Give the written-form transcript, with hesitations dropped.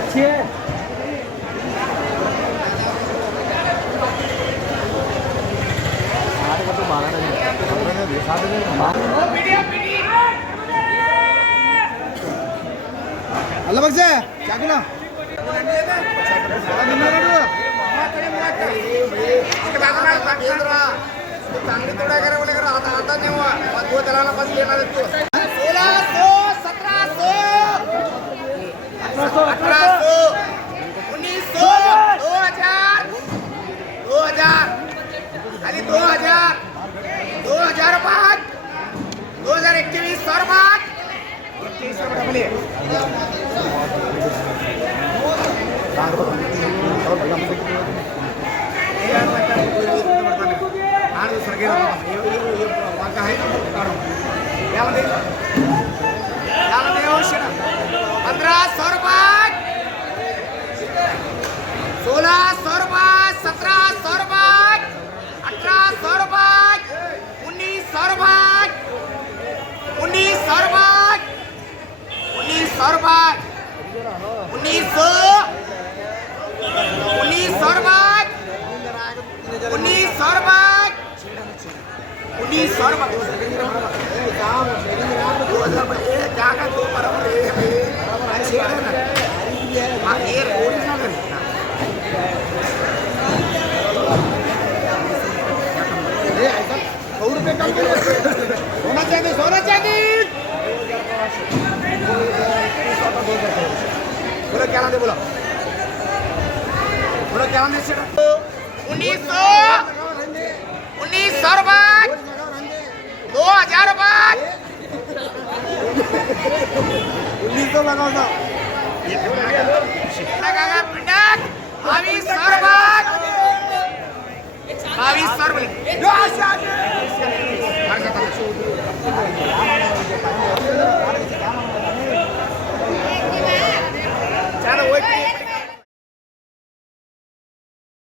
अच्छी है। ಅಲ್ಲ ಬಗ್ಸೆ ಚಾಕುನ चांगली तोडा करा बोले करा आता जेव्हा दो दलाला पास लेणार तू 1600 1700 1800 1900 2000 आणि 2000 2005 2021 सर्वात 21 रुपये सोना चांदी बोलो क्या नाम है बोलो क्या नाम है 1900 रुपये 2000 रुपये 1900 लगाओ